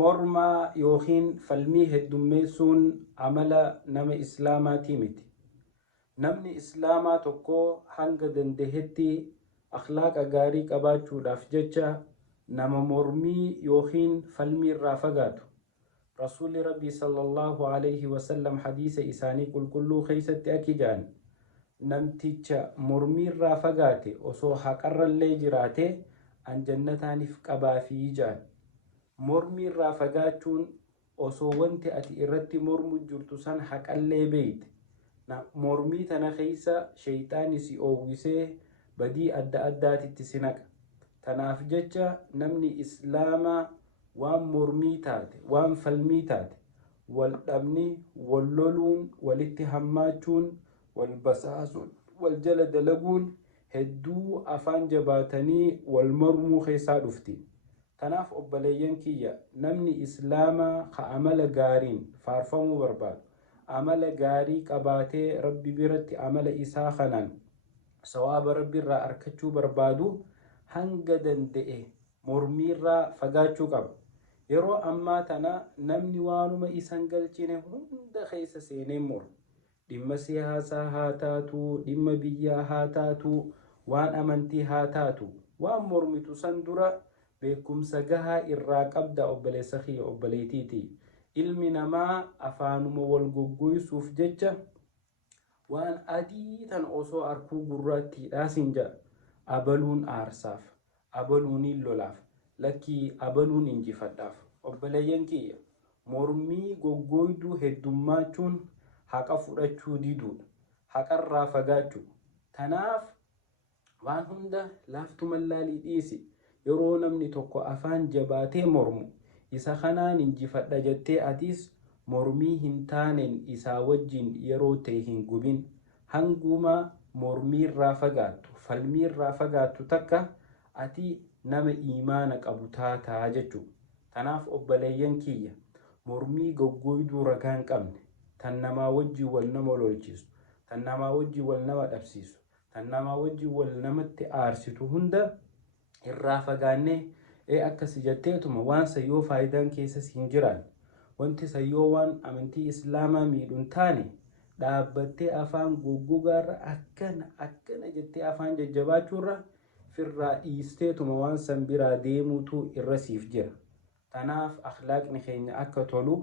mormaa yookiin falmii heddummeessuun amala nama islaamaatii miti. Namni islaamaa tokko hanga dandahetti akhlaaqa gaarii qabaachuudhaaf jecha nama mormii yookiin falmii irraa fagaatu. Rasuulli Rabbii sallallahu alayhi wasallam hadiisa isaanii qulqulluu keessatti akijaan namticha mormii irraa fagaate osoo haqarrallee jiraate an jannataaniif qabaafii jaan. Mormii irraa fagaachuun osoo wanti ati irratti mormu jirtu san haqallee beeyte. Mormii tana keessa shayxaani si oowwisee badii adda addaatitti si naqa. Tanaaf jecha namni islaamaa waan mormii taate, waan falmii taate, wal dhabni, wal loluun, walitti hammaachuun, wal basaasuun, wal jala dalaguun hedduu afaan jabaatanii wal mormuu keessaa dhufti. Tanaaf obboleeyyan kiyya namni islaamaa ka amala gaariin faarfamuu barbaadu, amala gaarii qabaatee rabbi biratti amala isaa kanaan sawaaba rabbi irraa arkachuu barbaadu hanga danda'e mormiirraa fagaachuu qaba. Yeroo ammaa tana namni waanuma isan galchine hunda keessa seenee mormu. Dhimma siyaasaa haa taatu, dhimma biyyaa haa taatu, waan amantii haa taatu, waan mormitu san dura beekumsa gahaa irraa qabda obboleessa kiyya obboleetiiti. Ilmi namaa afaanuma wal goggoysuuf jecha waan adii tan osoo arkuu gurraatti hidhaasin jedha. Abaluun aarsaaf, abaluuniin lolaaf, lakkii abaluun injifadhaaf. Obboleeyyan kiyya mormii goggoyduu heddummachuun haqa fudhachuu diduudha. Haqarraa fagaachuu. Tanaaf waan hunda laaftuma laalii dhiisi. Yeroo namni tokko afaan jabaatee mormu isa kanaan injifadha jettee atis mormii hin taaneen isaa wajjin yeroo ta'e hin gubin. Hanguma mormiirraa fagaattu, falmiirraa fagaattu takka ati nama iimaana qabu taataa jechuudha. Tanaaf obboleeyyan kiyya mormii goggoyduu ragaa hin qabne tan namaa wajjin wal nama lolchisu, tan namaa wajjin wal nama dhabsiisu, tan namaa wajjin wal namatti aarsitu hunda irraa fagaannee akkas jetteetuma waan sayyoo faayidaan keessas hin jiraan, wanti sayyoo waan amantii islaamaa miidhuun taane dhaabbattee afaan goggogaarra akkana jettee afaan jajjabaachuurra firraa dhiisteetuma waan san biraa deemuutu irra siif jira. Tanaaf akhlaaqni keenya akka tolu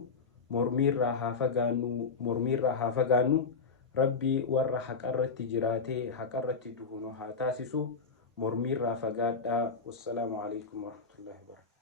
mormiirraa haa fagaannu. Rabbi warra haqarratti jiraatee haqarratti duhunu haa taasisu. mormiirraa fagaadhaa. Wassalaamu alaikum warahmatullahi wabarakatuh.